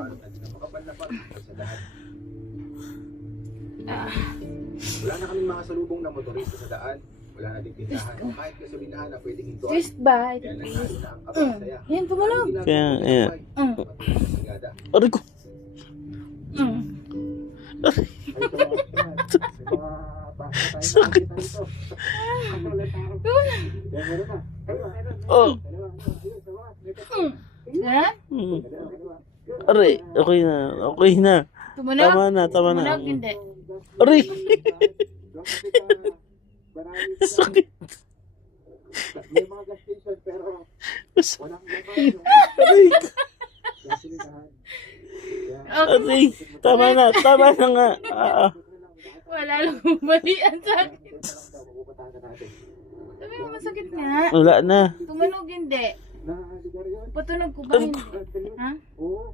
Paano natin na makapal na parang sa lahat. Wala na kaming mga salubong na motorista sa daan. Wala na din tindahan. O kahit gasolinahan na pwedeng hintuan. Twist ba? Kaya nanalo na ang kabasaya. Yan, tumunog. Kaya, ayan. Sagada. Aray ko. Sakit. Oh. Yan? Aray, okay na. Okay na. Tumunog? Tama na, tama na. Tumunog, hindi. Aray. Sakit. May mga gas station pero walang Aray. gasolinahan. Aray. Tama na nga. Wala lang bumalian sa akin. Sabi mo masakit nga. Wala na. Tumunog, hindi. Patunog ko ba hindi? Ha? Oo.